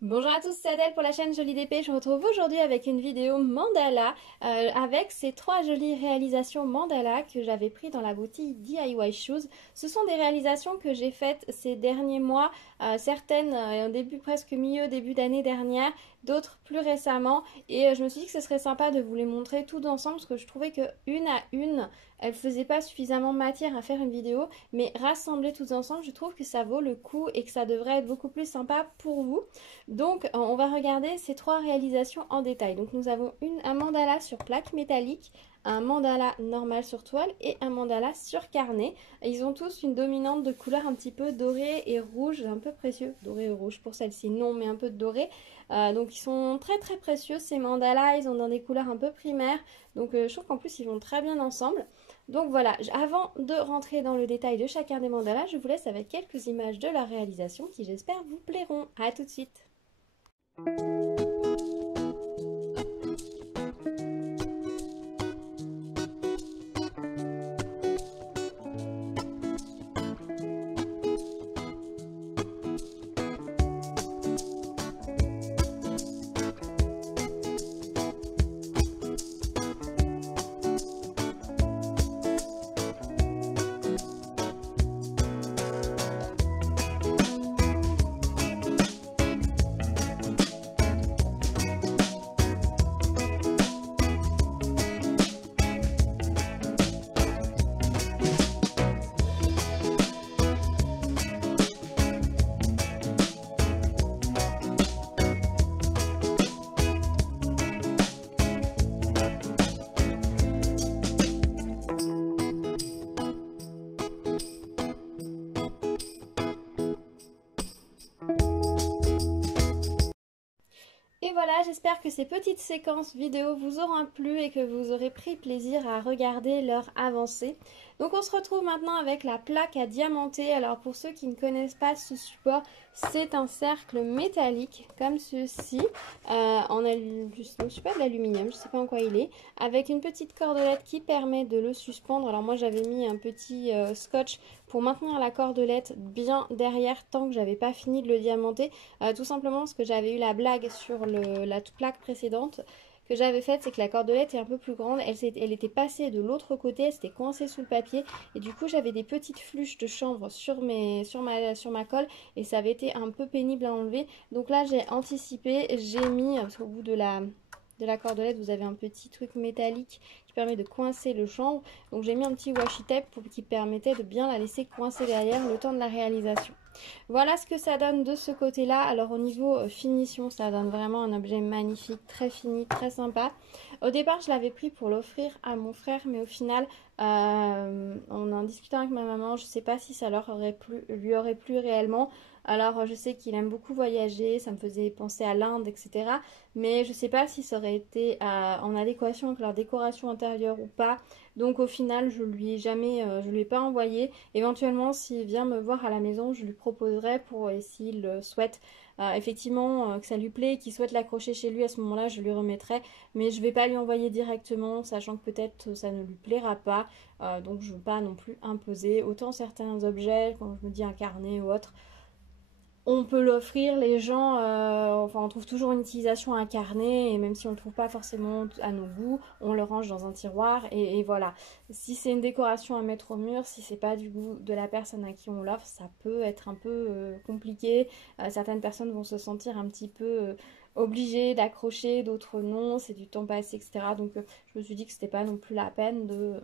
Bonjour à tous, c'est Adèle pour la chaîne Jolie DP. Je me retrouve aujourd'hui avec une vidéo mandala avec ces trois jolies réalisations mandala que j'avais pris dans la boutique DIY Shoes. Ce sont des réalisations que j'ai faites ces derniers mois, certaines au début presque milieu début d'année dernière, d'autres plus récemment et je me suis dit que ce serait sympa de vous les montrer toutes ensemble parce que je trouvais que une à une, elles faisaient pas suffisamment matière à faire une vidéo, mais rassemblées toutes ensemble, je trouve que ça vaut le coup et que ça devrait être beaucoup plus sympa pour vous. Donc, on va regarder ces trois réalisations en détail. Donc, nous avons un mandala sur plaque métallique, un mandala normal sur toile et un mandala sur carnet. Ils ont tous une dominante de couleur un petit peu dorée et rouge, un peu précieux. Doré et rouge pour celle-ci, non, mais un peu de doré. Donc, ils sont très très précieux ces mandalas. Ils ont dans des couleurs un peu primaires. Donc, je trouve qu'en plus, ils vont très bien ensemble. Donc voilà, avant de rentrer dans le détail de chacun des mandalas, je vous laisse avec quelques images de leur réalisation qui j'espère vous plairont. A tout de suite. Et voilà, j'espère que ces petites séquences vidéo vous auront plu et que vous aurez pris plaisir à regarder leur avancée. Donc on se retrouve maintenant avec la plaque à diamanter. Alors pour ceux qui ne connaissent pas ce support, c'est un cercle métallique comme ceci. Je ne suis pas de l'aluminium, je ne sais pas en quoi il est. Avec une petite cordelette qui permet de le suspendre. Alors moi j'avais mis un petit scotch pour maintenir la cordelette bien derrière tant que j'avais pas fini de le diamanter. Tout simplement parce que j'avais eu la blague sur la plaque précédente que j'avais faite, c'est que la cordelette est un peu plus grande, elle était passée de l'autre côté, elle s'était coincée sous le papier et du coup j'avais des petites fluches de chanvre sur ma colle et ça avait été un peu pénible à enlever. Donc là j'ai anticipé, j'ai mis, parce qu'au bout de la cordelette vous avez un petit truc métallique qui permet de coincer le chanvre, donc j'ai mis un petit washi tape qui permettait de bien la laisser coincer derrière le temps de la réalisation. Voilà ce que ça donne de ce côté-là. Alors au niveau finition, ça donne vraiment un objet magnifique, très fini, très sympa. Au départ, je l'avais pris pour l'offrir à mon frère, mais au final, en discutant avec ma maman, je ne sais pas si ça lui aurait plu réellement. Alors je sais qu'il aime beaucoup voyager, ça me faisait penser à l'Inde, etc. Mais je ne sais pas si ça aurait été en adéquation avec leur décoration intérieure ou pas. Donc au final, je lui ai pas envoyé. Éventuellement, s'il vient me voir à la maison, je lui proposerai pour, et s'il le souhaite, effectivement, que ça lui plaît, qu'il souhaite l'accrocher chez lui, à ce moment-là, je lui remettrai. Mais je vais pas lui envoyer directement, sachant que peut-être ça ne lui plaira pas. Donc je ne veux pas non plus imposer. Autant certains objets, quand je me dis un carnet ou autre, on peut l'offrir, les gens, enfin on trouve toujours une utilisation à un carnet et même si on ne le trouve pas forcément à nos goûts, on le range dans un tiroir et voilà. Si c'est une décoration à mettre au mur, si c'est pas du goût de la personne à qui on l'offre, ça peut être un peu compliqué. Certaines personnes vont se sentir un petit peu obligées d'accrocher, d'autres non, c'est du temps passé, etc. Donc je me suis dit que c'était pas non plus la peine de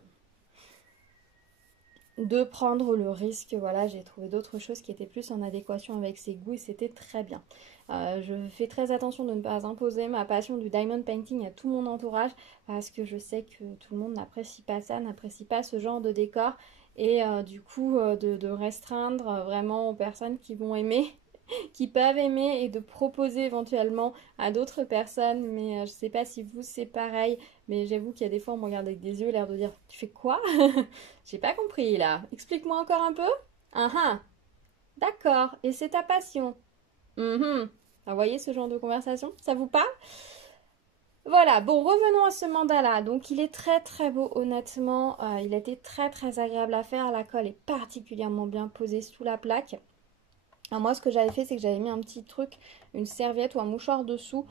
prendre le risque. Voilà, j'ai trouvé d'autres choses qui étaient plus en adéquation avec ses goûts et c'était très bien. Je fais très attention de ne pas imposer ma passion du diamond painting à tout mon entourage parce que je sais que tout le monde n'apprécie pas ça, n'apprécie pas ce genre de décor et du coup de restreindre vraiment aux personnes qui vont aimer qui peuvent aimer et de proposer éventuellement à d'autres personnes. Mais je sais pas si vous c'est pareil, mais j'avoue qu'il y a des fois on me regarde avec des yeux, l'air de dire tu fais quoi? J'ai pas compris là. Explique-moi encore un peu. Ah ah, d'accord. Et c'est ta passion. Mhm. Vous voyez ce genre de conversation? Ça vous parle? Voilà, bon, revenons à ce mandala. Donc, il est très très beau, honnêtement. Il a été très très agréable à faire. La colle est particulièrement bien posée sous la plaque. Alors moi, ce que j'avais fait, c'est que j'avais mis un petit truc, une serviette ou un mouchoir dessous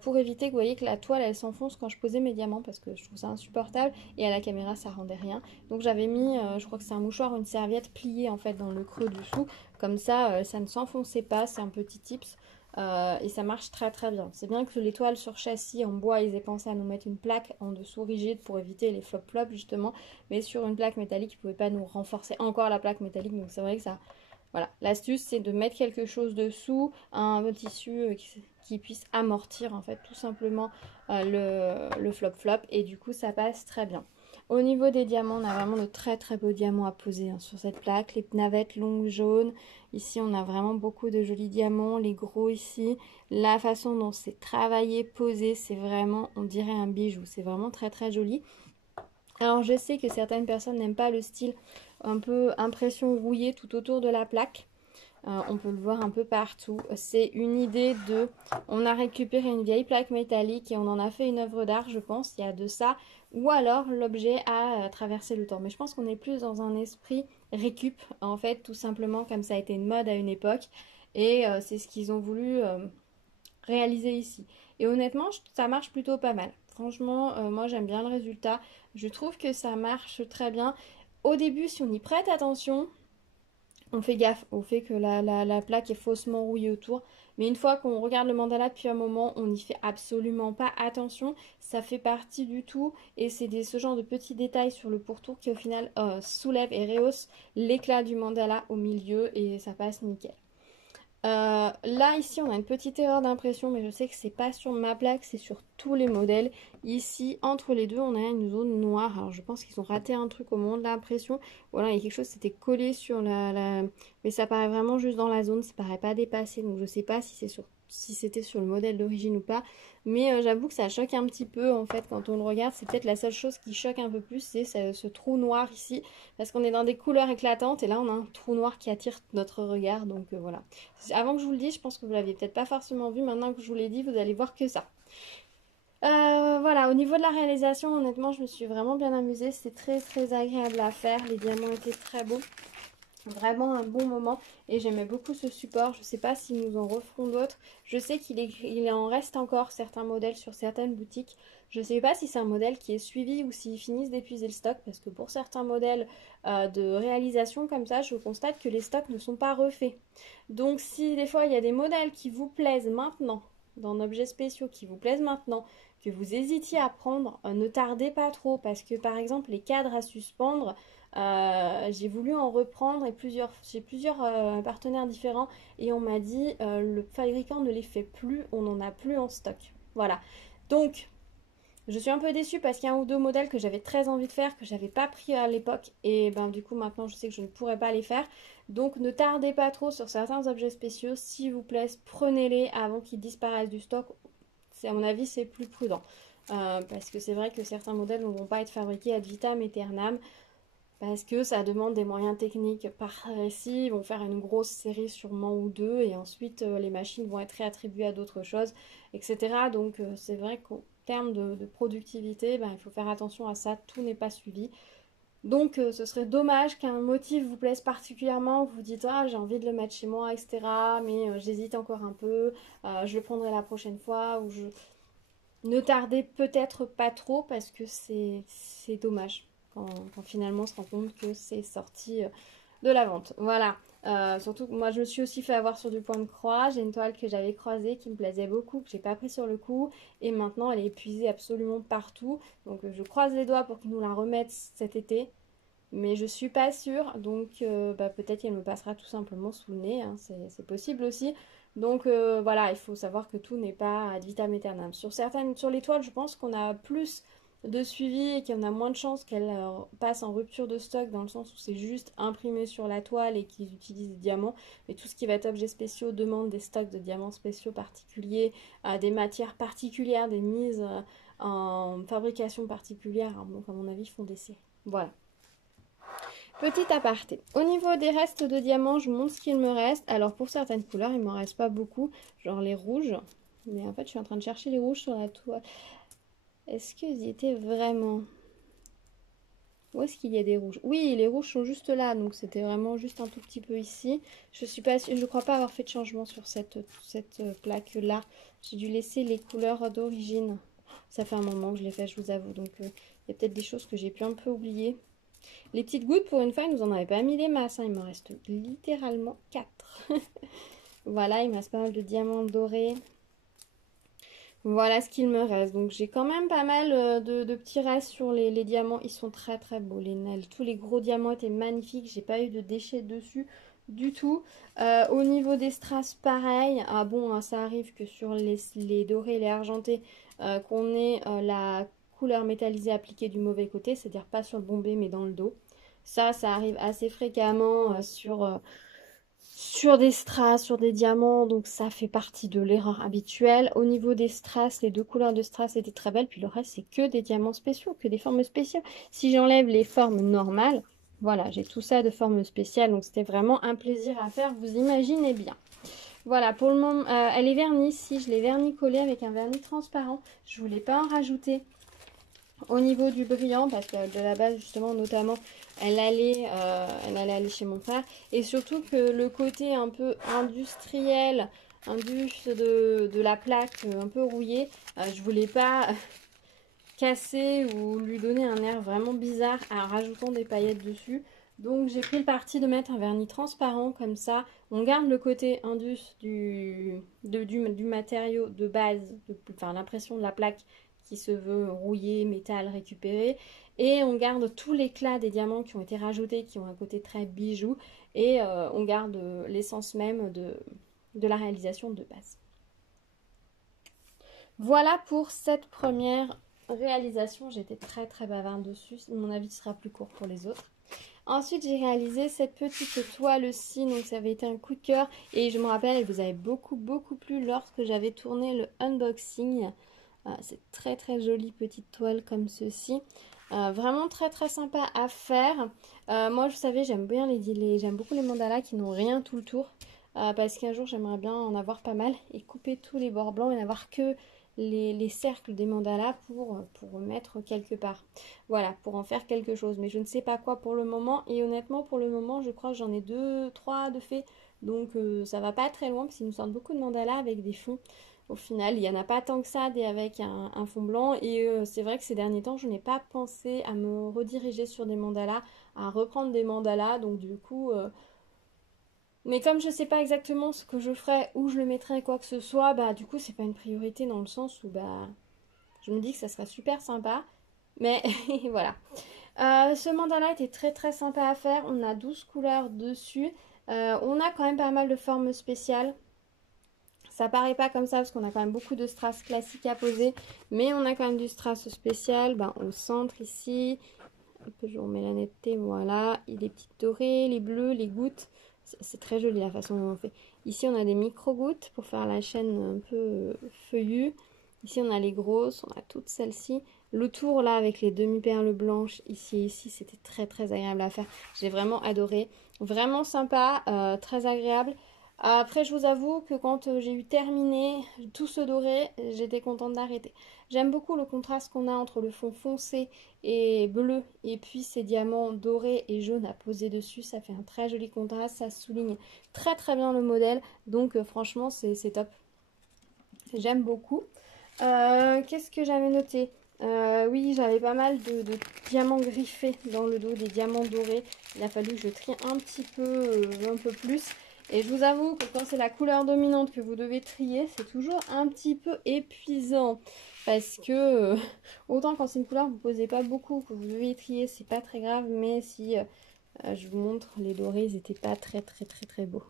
pour éviter que vous voyez que la toile, elle s'enfonce quand je posais mes diamants parce que je trouve ça insupportable et à la caméra, ça rendait rien. Donc j'avais mis, je crois que c'est un mouchoir ou une serviette pliée en fait dans le creux dessous. Comme ça ne s'enfonçait pas, c'est un petit tips. Et ça marche très très bien. C'est bien que les toiles sur châssis en bois, ils aient pensé à nous mettre une plaque en dessous rigide pour éviter les flop-flops justement. Mais sur une plaque métallique, ils ne pouvaient pas nous renforcer encore la plaque métallique. Donc c'est vrai que ça... Voilà, l'astuce c'est de mettre quelque chose dessous, un tissu qui puisse amortir en fait tout simplement le flop-flop et du coup ça passe très bien. Au niveau des diamants, on a vraiment de très très beaux diamants à poser sur cette plaque. Les navettes longues jaunes, ici on a vraiment beaucoup de jolis diamants, les gros ici. La façon dont c'est travaillé, posé, c'est vraiment, on dirait un bijou, c'est vraiment très très joli. Alors je sais que certaines personnes n'aiment pas le style un peu impression rouillée tout autour de la plaque. On peut le voir un peu partout. C'est une idée de... On a récupéré une vieille plaque métallique et on en a fait une œuvre d'art, je pense. Il y a de ça. Ou alors l'objet a traversé le temps. Mais je pense qu'on est plus dans un esprit récup, en fait, tout simplement comme ça a été une mode à une époque. Et c'est ce qu'ils ont voulu réaliser ici. Et honnêtement, ça marche plutôt pas mal. Franchement, moi j'aime bien le résultat. Je trouve que ça marche très bien. Au début, si on y prête attention, on fait gaffe au fait que la plaque est faussement rouillée autour. Mais une fois qu'on regarde le mandala depuis un moment, on n'y fait absolument pas attention. Ça fait partie du tout. Et c'est ce genre de petits détails sur le pourtour qui au final soulève et rehausse l'éclat du mandala au milieu. Et ça passe nickel. Là, ici, on a une petite erreur d'impression, mais je sais que c'est pas sur ma plaque, c'est sur tous les modèles. Ici, entre les deux, on a une zone noire. Alors, je pense qu'ils ont raté un truc au moment de l'impression. Voilà, il y a quelque chose qui s'était collé sur Mais ça paraît vraiment juste dans la zone, ça paraît pas dépassé. Donc, je sais pas si c'était sur le modèle d'origine ou pas. Mais j'avoue que ça choque un petit peu, en fait, quand on le regarde. C'est peut-être la seule chose qui choque un peu plus, c'est ce trou noir ici. Parce qu'on est dans des couleurs éclatantes, et là, on a un trou noir qui attire notre regard. Donc, voilà. Avant que je vous le dise, je pense que vous l'aviez peut-être pas forcément vu. Maintenant que je vous l'ai dit, vous allez voir que ça. Voilà, au niveau de la réalisation, honnêtement, je me suis vraiment bien amusée. C'est très très agréable à faire. Les diamants étaient très beaux. Vraiment un bon moment. Et j'aimais beaucoup ce support. Je ne sais pas s'ils nous en referont d'autres. Je sais qu'il en reste encore certains modèles sur certaines boutiques. Je ne sais pas si c'est un modèle qui est suivi ou s'ils finissent d'épuiser le stock. Parce que pour certains modèles de réalisation comme ça, je constate que les stocks ne sont pas refaits. Donc si des fois il y a des modèles qui vous plaisent maintenant, dans objets spéciaux qui vous plaisent maintenant, que vous hésitiez à prendre, ne tardez pas trop parce que par exemple les cadres à suspendre, j'ai voulu en reprendre et j'ai plusieurs partenaires différents et on m'a dit le fabricant ne les fait plus, on n'en a plus en stock. Voilà. Donc je suis un peu déçue parce qu'il y a un ou deux modèles que j'avais très envie de faire, que j'avais pas pris à l'époque. Et ben du coup maintenant je sais que je ne pourrais pas les faire. Donc ne tardez pas trop sur certains objets spéciaux. S'il vous plaît, prenez-les avant qu'ils disparaissent du stock. À mon avis c'est plus prudent. Parce que c'est vrai que certains modèles ne vont pas être fabriqués ad vitam aeternam. Parce que ça demande des moyens techniques par récit. Ils vont faire une grosse série sûrement ou deux. Et ensuite les machines vont être réattribuées à d'autres choses, etc. Donc c'est vrai qu'en termes de productivité, ben, il faut faire attention à ça. Tout n'est pas suivi. Donc ce serait dommage qu'un motif vous plaise particulièrement, vous dites ah j'ai envie de le mettre chez moi, etc. Mais j'hésite encore un peu, je le prendrai la prochaine fois, ou je... Ne tardez peut-être pas trop parce que c'est dommage quand finalement on se rend compte que c'est sorti de la vente. Voilà. Surtout que moi je me suis aussi fait avoir sur du point de croix. J'ai une toile que j'avais croisée qui me plaisait beaucoup, que j'ai pas pris sur le coup. Et maintenant elle est épuisée absolument partout. Donc je croise les doigts pour qu'ils nous la remettent cet été. Mais je suis pas sûre. Donc peut-être qu'elle me passera tout simplement sous le nez. Hein, c'est possible aussi. Donc voilà, il faut savoir que tout n'est pas ad vitam aeternam. Sur les toiles, je pense qu'on a plus de suivi et qu'on a moins de chances qu'elles passent en rupture de stock dans le sens où c'est juste imprimé sur la toile et qu'ils utilisent des diamants. Mais tout ce qui va être objets spéciaux demande des stocks de diamants spéciaux particuliers, des matières particulières, des mises en fabrication particulière. Donc à mon avis, ils font des séries. Voilà. Petit aparté. Au niveau des restes de diamants, je vous montre ce qu'il me reste. Alors pour certaines couleurs, il m'en reste pas beaucoup, genre les rouges. Mais en fait, je suis en train de chercher les rouges sur la toile. Est-ce qu'ils y étaient vraiment? Où est-ce qu'il y a des rouges? Oui, les rouges sont juste là, donc c'était vraiment juste un tout petit peu ici. Je suis pas, je crois pas avoir fait de changement sur cette plaque-là. J'ai dû laisser les couleurs d'origine. Ça fait un moment que je l'ai fait, je vous avoue, donc il y a peut-être des choses que j'ai pu un peu oublier. Les petites gouttes, pour une fois, ils nous en avaient pas mis des masses, hein. Il me reste littéralement 4. Voilà, il me reste pas mal de diamants dorés. Voilà ce qu'il me reste. Donc j'ai quand même pas mal de petits restes sur les diamants. Ils sont très très beaux. Tous les gros diamants étaient magnifiques. J'ai pas eu de déchets dessus du tout. Au niveau des strass, pareil. Ah bon, hein, ça arrive que sur les dorés et les argentés, qu'on ait la couleur métallisée appliquée du mauvais côté. C'est-à-dire pas sur le bombé mais dans le dos. Ça arrive assez fréquemment sur des strass, sur des diamants, donc ça fait partie de l'erreur habituelle. Au niveau des strass, les deux couleurs de strass étaient très belles, puis le reste c'est que des diamants spéciaux, que des formes spéciales. Si j'enlève les formes normales, voilà, j'ai tout ça de formes spéciales, donc c'était vraiment un plaisir à faire, vous imaginez bien. Voilà, pour le moment, elle est vernie, si je l'ai vernis collée avec un vernis transparent, je voulais pas en rajouter au niveau du brillant, parce que de la base justement notamment elle allait aller chez mon frère, et surtout que le côté un peu industriel, indus de la plaque un peu rouillée, je voulais pas casser ou lui donner un air vraiment bizarre en rajoutant des paillettes dessus. Donc j'ai pris le parti de mettre un vernis transparent, comme ça on garde le côté indus du matériau de base, enfin l'impression de la plaque qui se veut rouillé, métal récupéré, et on garde tout l'éclat des diamants qui ont été rajoutés, qui ont un côté très bijou, et on garde l'essence même de la réalisation de base. Voilà pour cette première réalisation. J'étais très très bavarde dessus. Mon avis sera plus court pour les autres. Ensuite, j'ai réalisé cette petite toile-ci. Donc, ça avait été un coup de cœur. Et je me rappelle, elle vous avait beaucoup plu lorsque j'avais tourné le unboxing. C'est très très jolie petite toile comme ceci. Vraiment très très sympa à faire. Moi, vous savez, j'aime beaucoup les mandalas qui n'ont rien tout le tour. Parce qu'un jour, j'aimerais bien en avoir pas mal et couper tous les bords blancs et n'avoir que les cercles des mandalas pour mettre quelque part. Voilà, pour en faire quelque chose. Mais je ne sais pas quoi pour le moment. Et honnêtement, pour le moment, je crois que j'en ai 2, 3 de faits. Donc ça va pas très loin parce qu'ils nous sortent beaucoup de mandalas avec des fonds. Au final, il n'y en a pas tant que ça avec un fond blanc. Et c'est vrai que ces derniers temps, je n'ai pas pensé à me rediriger sur des mandalas, à reprendre des mandalas. Donc du coup... mais comme je sais pas exactement ce que je ferais, où je le mettrais, quoi que ce soit, bah du coup c'est pas une priorité dans le sens où bah je me dis que ça serait super sympa. Mais voilà. Ce mandala était très très sympa à faire. On a 12 couleurs dessus. On a quand même pas mal de formes spéciales. Ça paraît pas comme ça parce qu'on a quand même beaucoup de strass classiques à poser. Mais on a quand même du strass spécial. Ben, au centre ici. Un peu, je vous remets la netteté. Voilà. Il y a les petites dorées, les bleus, les gouttes. C'est très joli la façon dont on fait. Ici, on a des micro-gouttes pour faire la chaîne un peu feuillue. Ici, on a les grosses, on a toutes celles-ci. Le tour là avec les demi-perles blanches ici et ici, c'était très très agréable à faire. J'ai vraiment adoré. Vraiment sympa, très agréable. Après, je vous avoue que quand j'ai eu terminé tout ce doré, j'étais contente d'arrêter. J'aime beaucoup le contraste qu'on a entre le fond foncé et bleu et puis ces diamants dorés et jaunes à poser dessus. Ça fait un très joli contraste, ça souligne très très bien le modèle. Donc franchement, c'est top. J'aime beaucoup. Qu'est-ce que j'avais noté? Oui, j'avais pas mal de diamants griffés dans le dos, des diamants dorés. Il a fallu que je trie un peu plus. Et je vous avoue que quand c'est la couleur dominante que vous devez trier, c'est toujours un petit peu épuisant. Parce que autant quand c'est une couleur que vous ne posez pas beaucoup, que vous devez trier, c'est pas très grave. Mais si je vous montre les dorés, ils n'étaient pas très très très très beaux.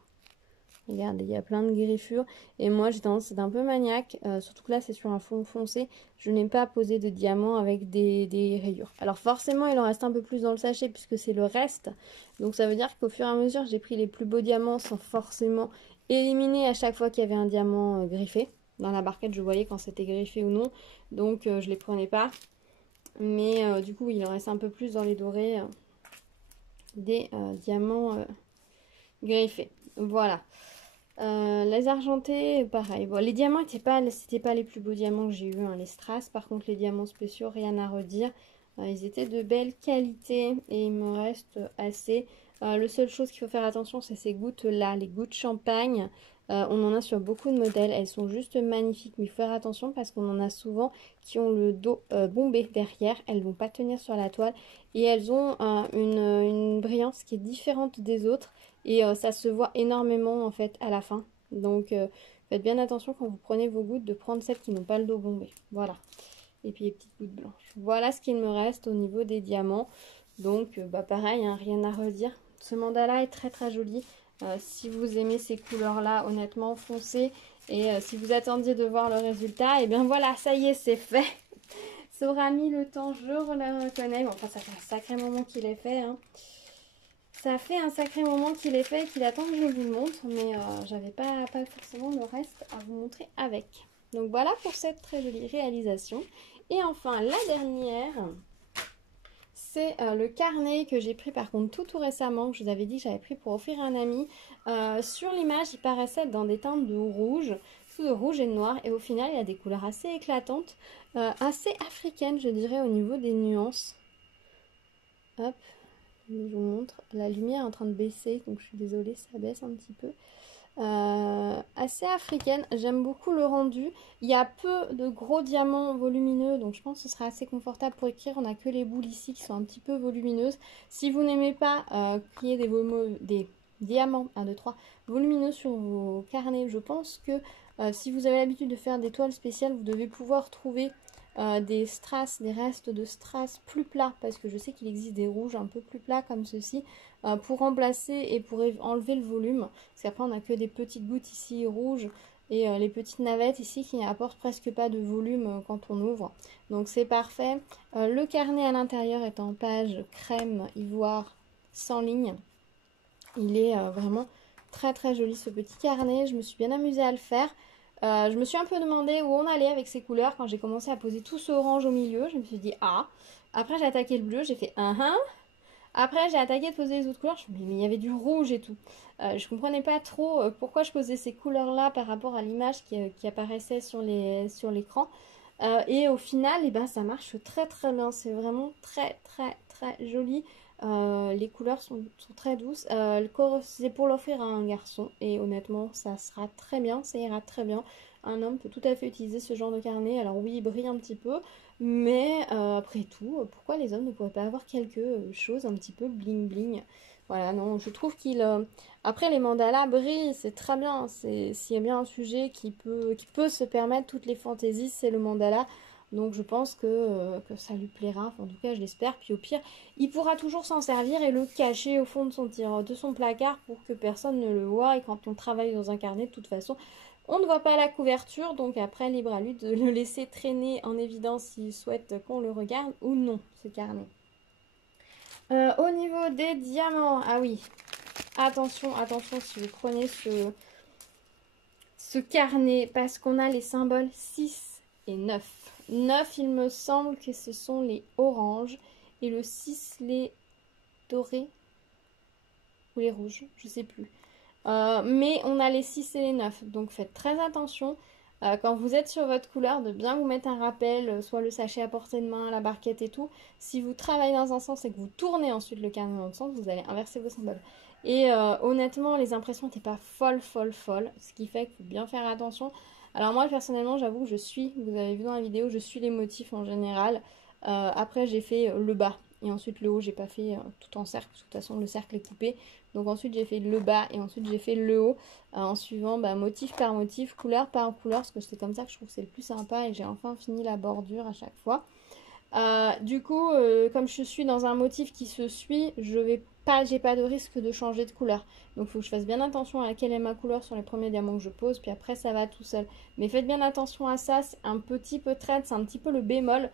Regardez, il y a plein de griffures. Et moi, j'ai tendance à être un peu maniaque. Surtout que là, c'est sur un fond foncé. Je n'ai pas posé de diamants avec des rayures. Alors forcément, il en reste un peu plus dans le sachet puisque c'est le reste. Donc ça veut dire qu'au fur et à mesure, j'ai pris les plus beaux diamants sans forcément éliminer à chaque fois qu'il y avait un diamant griffé. Dans la barquette, je voyais quand c'était griffé ou non. Donc je les prenais pas. Mais du coup, il en reste un peu plus dans les dorés des diamants griffés. Voilà. Les argentés, pareil. Bon, les diamants c'était pas les plus beaux diamants que j'ai eu, hein, les strass. Par contre, les diamants spéciaux, rien à redire. Ils étaient de belle qualité et il me reste assez. Le seule chose qu'il faut faire attention, c'est ces gouttes-là, les gouttes champagne. On en a sur beaucoup de modèles, elles sont juste magnifiques, mais il faut faire attention parce qu'on en a souvent qui ont le dos bombé derrière, elles ne vont pas tenir sur la toile et elles ont une brillance qui est différente des autres et ça se voit énormément en fait à la fin. Donc faites bien attention quand vous prenez vos gouttes de prendre celles qui n'ont pas le dos bombé. Voilà. Et puis les petites gouttes blanches. Voilà ce qu'il me reste au niveau des diamants. Donc pareil, hein, rien à redire. Ce mandala est très très joli. Si vous aimez ces couleurs-là, honnêtement, foncez. Et si vous attendiez de voir le résultat, et bien voilà, ça y est, c'est fait. Ça aura mis le temps, je le reconnais. Bon, enfin, ça fait un sacré moment qu'il est fait. Hein. Ça fait un sacré moment qu'il est fait et qu'il attend que je vous le montre. Mais j'avais pas forcément le reste à vous montrer avec. Donc voilà pour cette très jolie réalisation. Et enfin, la dernière... c'est le carnet que j'ai pris par contre tout récemment, que je vous avais dit que j'avais pris pour offrir à un ami. Sur l'image, il paraissait être dans des teintes de rouge, de rouge et de noir. Et au final, il y a des couleurs assez éclatantes, assez africaines, je dirais, au niveau des nuances. Hop, je vous montre. La lumière est en train de baisser, donc je suis désolée, ça baisse un petit peu. Assez africaine, j'aime beaucoup le rendu. Il y a peu de gros diamants volumineux, donc je pense que ce sera assez confortable pour écrire. On n'a que les boules ici qui sont un petit peu volumineuses. Si vous n'aimez pas qu'il y ait des diamants 1, 2, 3 volumineux sur vos carnets, je pense que si vous avez l'habitude de faire des toiles spéciales, vous devez pouvoir trouver des strass, des restes de strass plus plats, parce que je sais qu'il existe des rouges un peu plus plats comme ceci, pour remplacer et pour enlever le volume, parce qu'après on n'a que des petites gouttes ici rouges et les petites navettes ici qui n'apportent presque pas de volume quand on ouvre, donc c'est parfait. Le carnet à l'intérieur est en page crème ivoire sans ligne, il est vraiment très très joli ce petit carnet, je me suis bien amusée à le faire. Je me suis un peu demandé où on allait avec ces couleurs quand j'ai commencé à poser tout ce orange au milieu. Je me suis dit ah. Après j'ai attaqué le bleu, j'ai fait Après j'ai attaqué de poser les autres couleurs. Je me suis dit, mais il y avait du rouge et tout. Je comprenais pas trop pourquoi je posais ces couleurs là par rapport à l'image qui apparaissait sur l'écran. Et au final, eh ben, ça marche très très bien. C'est vraiment très très très joli. Les couleurs sont très douces. C'est pour l'offrir à un garçon et honnêtement ça sera très bien, ça ira très bien. Un homme peut tout à fait utiliser ce genre de carnet. Alors oui, il brille un petit peu, mais après tout, pourquoi les hommes ne pourraient pas avoir quelque chose un petit peu bling bling? Voilà, non, je trouve qu'il... Après, les mandalas brillent, c'est très bien. S'il y a bien un sujet qui peut se permettre toutes les fantaisies, c'est le mandala. Donc je pense que ça lui plaira, enfin, en tout cas je l'espère. Puis au pire, il pourra toujours s'en servir et le cacher au fond de son placard pour que personne ne le voie. Et quand on travaille dans un carnet, de toute façon, on ne voit pas la couverture. Donc après, libre à lui de le laisser traîner en évidence s'il souhaite qu'on le regarde ou non, ce carnet. Au niveau des diamants, ah oui, attention, attention si vous prenez ce carnet, parce qu'on a les symboles 6 et 9. 9, il me semble que ce sont les oranges et le 6 les dorés ou les rouges, je sais plus. Mais on a les 6 et les 9, donc faites très attention quand vous êtes sur votre couleur de bien vous mettre un rappel, soit le sachet à portée de main, la barquette et tout. Si vous travaillez dans un sens et que vous tournez ensuite le carnet dans l'autre sens, vous allez inverser vos symboles. Et honnêtement, les impressions n'étaient pas folles, ce qui fait qu'il faut bien faire attention. Alors moi, personnellement, j'avoue que vous avez vu dans la vidéo, je suis les motifs en général. Après, j'ai fait le bas et ensuite le haut, j'ai pas fait tout en cercle, parce que de toute façon, le cercle est coupé. Donc ensuite, j'ai fait le bas et ensuite, j'ai fait le haut en suivant motif par motif, couleur par couleur, parce que c'est comme ça que je trouve que c'est le plus sympa et j'ai enfin fini la bordure à chaque fois. Du coup, comme je suis dans un motif qui se suit, j'ai pas de risque de changer de couleur. Donc il faut que je fasse bien attention à laquelle est ma couleur sur les premiers diamants que je pose, puis après ça va tout seul. Mais faites bien attention à ça, c'est un petit peu traite, c'est un petit peu le bémol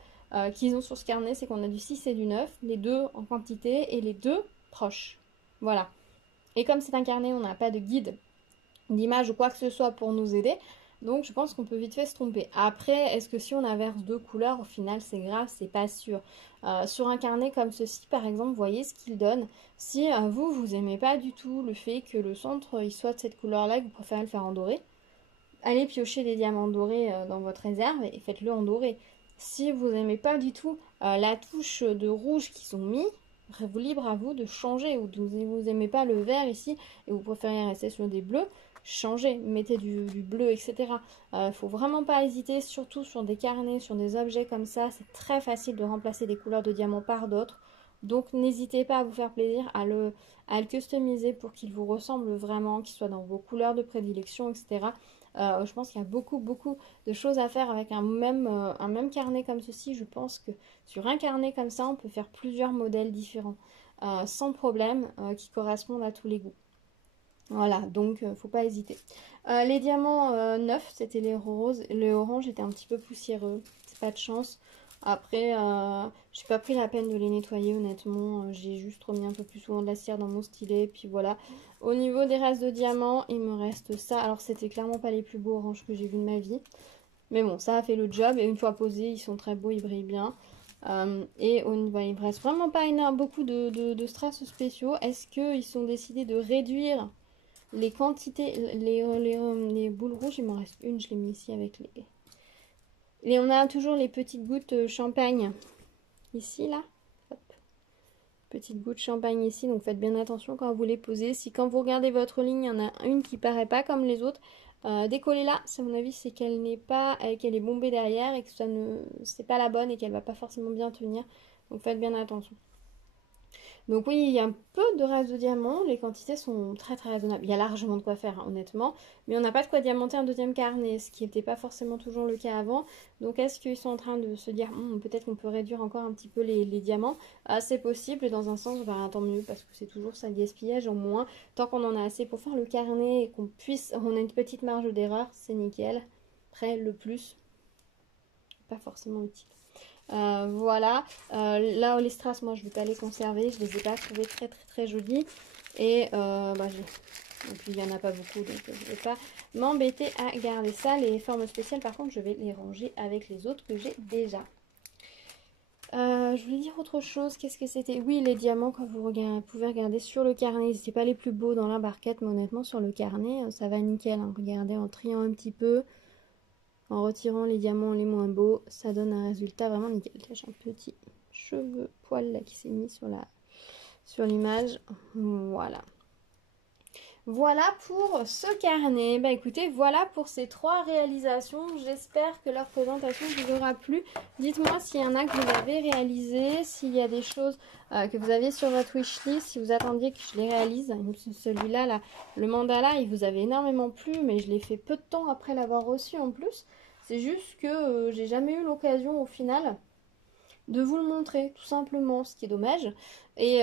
qu'ils ont sur ce carnet, c'est qu'on a du 6 et du 9, les deux en quantité et les deux proches. Voilà. Et comme c'est un carnet, on n'a pas de guide, d'image ou quoi que ce soit pour nous aider. Donc je pense qu'on peut vite fait se tromper. Après, est-ce que si on inverse deux couleurs, au final c'est grave? C'est pas sûr. Sur un carnet comme ceci, par exemple, vous voyez ce qu'il donne. Si vous aimez pas du tout le fait que le centre il soit de cette couleur-là, que vous préférez le faire en doré, allez piocher des diamants dorés dans votre réserve et faites-le en doré. Si vous n'aimez pas du tout la touche de rouge qu'ils ont mis, vous libre à vous de changer. Ou vous n'aimez pas le vert ici et vous préférez rester sur des bleus, changez, mettez du bleu, etc. Faut vraiment pas hésiter, surtout sur des carnets, sur des objets comme ça. C'est très facile de remplacer des couleurs de diamant par d'autres. Donc n'hésitez pas à vous faire plaisir, à le customiser pour qu'il vous ressemble vraiment, qu'il soit dans vos couleurs de prédilection, etc. Je pense qu'il y a beaucoup de choses à faire avec un même carnet comme ceci. Je pense que sur un carnet comme ça, on peut faire plusieurs modèles différents sans problème qui correspondent à tous les goûts. Voilà, donc faut pas hésiter. Les diamants neufs, c'était les roses. Le orange était un petit peu poussiéreux, c'est pas de chance. Après, j'ai pas pris la peine de les nettoyer honnêtement. J'ai juste remis un peu plus souvent de la cire dans mon stylet. Puis voilà. Au niveau des restes de diamants, il me reste ça. Alors c'était clairement pas les plus beaux oranges que j'ai vus de ma vie. Mais bon, ça a fait le job. Et une fois posés, ils sont très beaux, ils brillent bien. Et au niveau, il me reste vraiment pas beaucoup de strass spéciaux. Est-ce qu'ils ont décidé de réduire les quantités, les boules rouges? Il m'en reste une, je l'ai mis ici avec les... Et on a toujours les petites gouttes champagne ici, là. Hop. Petites gouttes champagne ici, donc faites bien attention quand vous les posez. Si quand vous regardez votre ligne, il y en a une qui paraît pas comme les autres, décollez-la. À mon avis, c'est qu'elle n'est pas, qu'elle est bombée derrière et que ça ne, c'est pas la bonne et qu'elle va pas forcément bien tenir. Donc faites bien attention. Donc oui, il y a un peu de reste de diamant, les quantités sont très raisonnables. Il y a largement de quoi faire, hein, honnêtement, mais on n'a pas de quoi diamanter un deuxième carnet, ce qui n'était pas forcément toujours le cas avant. Donc est-ce qu'ils sont en train de se dire, peut-être qu'on peut réduire encore un petit peu les diamants? C'est possible, dans un sens, tant mieux, parce que c'est toujours ça, le gaspillage en moins. Tant qu'on en a assez pour faire le carnet et qu'on puisse, on a une petite marge d'erreur, c'est nickel. Après, le plus, pas forcément utile. Voilà, là les strass, moi je ne vais pas les conserver, je les ai pas trouvés très jolis et puis il n'y en a pas beaucoup, donc je ne vais pas m'embêter à garder ça. Les formes spéciales par contre je vais les ranger avec les autres que j'ai déjà. Je voulais dire autre chose, qu'est-ce que c'était? Oui, les diamants, quand vous pouvez regarder sur le carnet, c'était pas les plus beaux dans la barquette, mais honnêtement sur le carnet ça va nickel, hein. Regardez en triant un petit peu, en retirant les diamants les moins beaux, ça donne un résultat vraiment nickel. J'ai un petit cheveu poil là qui s'est mis sur l'image. Voilà. Voilà pour ce carnet. Bah écoutez, voilà pour ces 3 réalisations. J'espère que leur présentation vous aura plu. Dites-moi s'il y en a que vous avez réalisé, s'il y a des choses que vous aviez sur votre wishlist, si vous attendiez que je les réalise. Celui-là, là, le mandala, il vous avait énormément plu, mais je l'ai fait peu de temps après l'avoir reçu en plus. C'est juste que j'ai jamais eu l'occasion au final de vous le montrer, tout simplement, ce qui est dommage. Et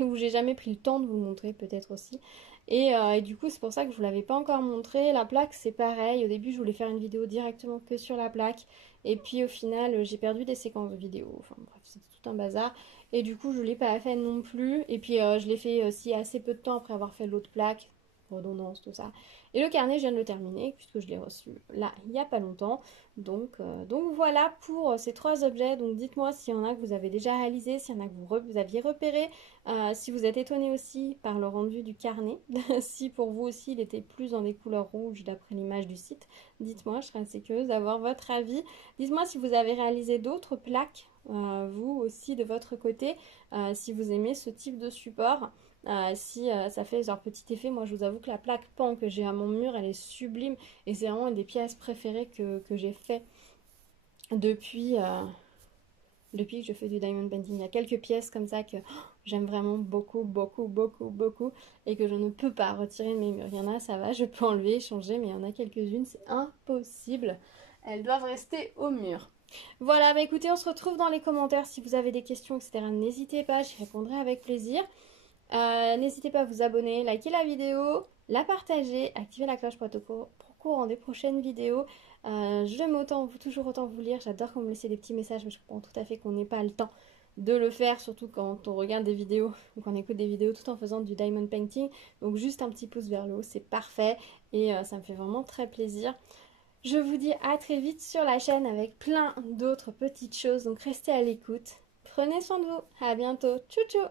où j'ai jamais pris le temps de vous le montrer, peut-être aussi. Et du coup, c'est pour ça que je vous l'avais pas encore montré. La plaque, c'est pareil. Au début, je voulais faire une vidéo directement que sur la plaque. Et puis au final, j'ai perdu des séquences de vidéos. Enfin bref, c'était tout un bazar. Et du coup, je l'ai pas fait non plus. Et puis, je l'ai fait aussi assez peu de temps après avoir fait l'autre plaque. Redondance, tout ça. Et le carnet, je viens de le terminer puisque je l'ai reçu là, il n'y a pas longtemps. Donc voilà pour ces 3 objets. Donc dites-moi s'il y en a que vous avez déjà réalisé, s'il y en a que vous aviez repéré, si vous êtes étonné aussi par le rendu du carnet, si pour vous aussi il était plus dans des couleurs rouges d'après l'image du site. Dites-moi, je serais assez curieuse d'avoir votre avis. Dites-moi si vous avez réalisé d'autres plaques, vous aussi de votre côté, si vous aimez ce type de support. Si ça fait genre petit effet, moi je vous avoue que la plaque pan que j'ai à mon mur, elle est sublime et c'est vraiment une des pièces préférées que j'ai fait depuis que je fais du diamond painting. Il y a quelques pièces comme ça que j'aime vraiment beaucoup et que je ne peux pas retirer de mes murs. Il y en a, ça va, je peux enlever, changer, mais il y en a quelques-unes, c'est impossible. Elles doivent rester au mur. Voilà, bah écoutez, on se retrouve dans les commentaires si vous avez des questions, etc. N'hésitez pas, j'y répondrai avec plaisir. N'hésitez pas à vous abonner, liker la vidéo, la partager, activer la cloche pour être au courant des prochaines vidéos. J'aime toujours autant vous lire, j'adore quand vous me laissez des petits messages, mais je comprends tout à fait qu'on n'ait pas le temps de le faire, surtout quand on regarde des vidéos ou qu'on écoute des vidéos tout en faisant du diamond painting. Donc juste un petit pouce vers le haut, c'est parfait et ça me fait vraiment très plaisir. Je vous dis à très vite sur la chaîne avec plein d'autres petites choses, donc restez à l'écoute. Prenez soin de vous, à bientôt, tchou tchou.